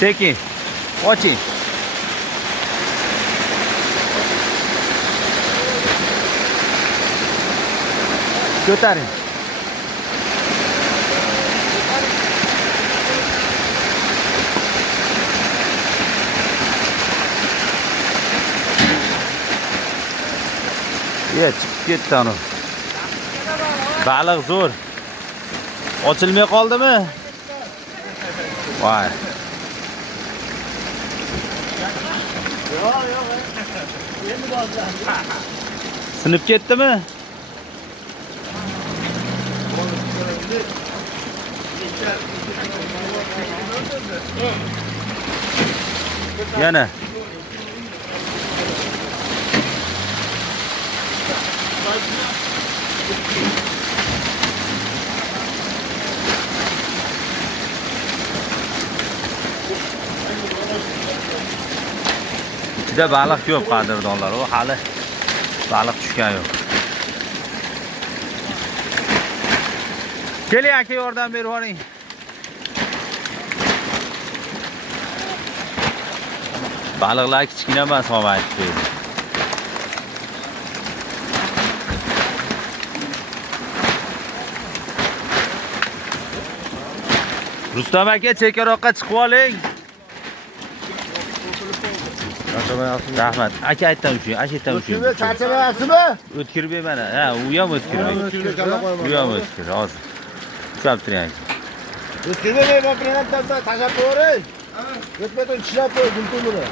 Sekin. Oching. Ko'taring. Chiqib ketdi ana. Baliq zo'r. Ochilmay qoldimi? Voy. Yo'q. Endi bozlar. Sinib ketdimi? Yana. Ichida baliq ko'p qadrdonlar, u hali baliq tushgan yo'q. Keling aka, yordam berib oling. Baliqlar kichkina emas, ham aytib qo'ydi. Rustam aka, chekaroqqa chiqib oling. Rahmat. Aka aytdim shu, aytdim shu. Charchamayapsizmi? O'tkirib mana. Ha, u ham o'tkirib. Bu ham o'tkir, hozir. Tushab turing aka. O'tkirmay boqinglar tashlab qo'ying. O'tmadan ishlab qo'y, gultumini.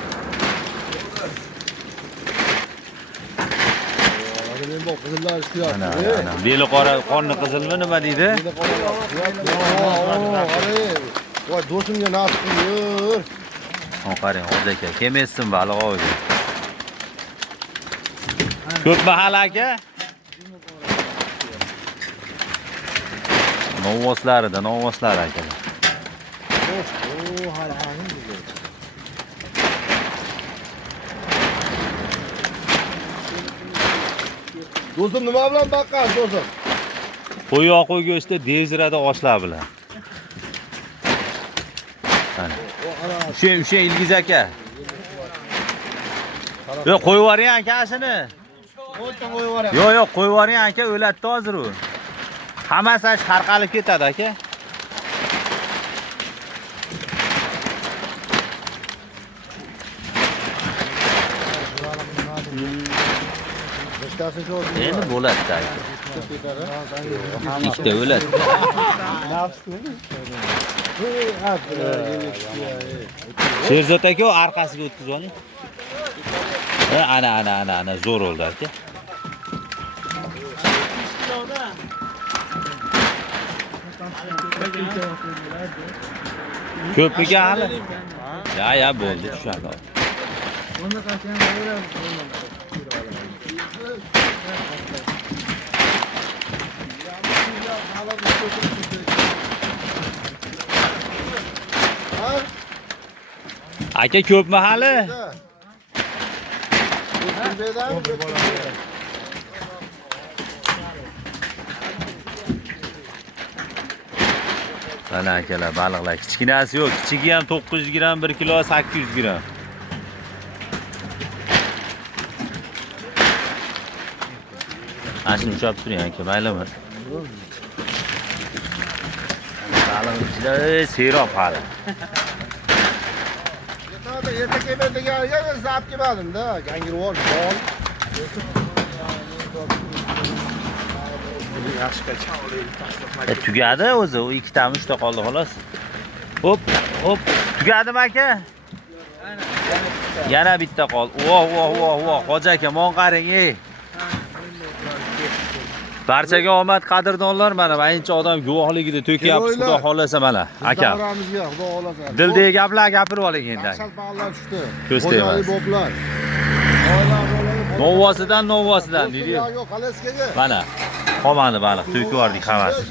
Men bu qizillar ishlayapti. Ana, beli qora, qorni qizilmi nima deydi? Beli qora. Voy, do'stimga nasib qilur. Qarang, hozir aka, kelmaysin baliq oviga. Ko'p mahal aka? Novvoslarida, novvoslar aka. Do'stim nima bilan baqqan, do'stim? Qo'yoq qo'y go'shti devzirada oshlar bilan. Mana. O'sha Ilgiz aka. Yo'q, qo'yib yuboring aka shuni. Yo'q, qo'yib yuboring aka, o'latdi hozir u. Hammasi tarqalib ketadi aka. Endi bo'ladi aka. Ikkita o'ladi. Sherzod aka orqasiga o'tkazib oling. Ana zo'r oldi aka. Ko'piga hali. Ya bo'ldi, tushadi. Aka ko'pmi hali? Mana akalar, baliqlar kichkinasi yo'q. Kichigi ham 900 gram, 1 kilo 800 gram. Ashni ushab turing aka, maylimi? Baliq ichida serob hali. Erta kelmay degan, zap kelmadim-da, gangirvor bol. Tugadi o'zi, u ikkitami uchta qoldi xolos. Hop, tugadimi aka? Yana bitta qoldi. Voh, hoji aka, mon qaring, ey. Barchaga omad qadrdonlar, mana birinchi odam guvohligida to'kyapmiz, xudo xolasa mana, aka. Xudoramizga, xudo xolasa. Dildagi gaplar gapirib oling endi. Ashal bog'lar tushdi. Ko'z tegmas. Boblar. Novvosidan deydi. Mana, qomani baliq, to'kib yubordik hammasi.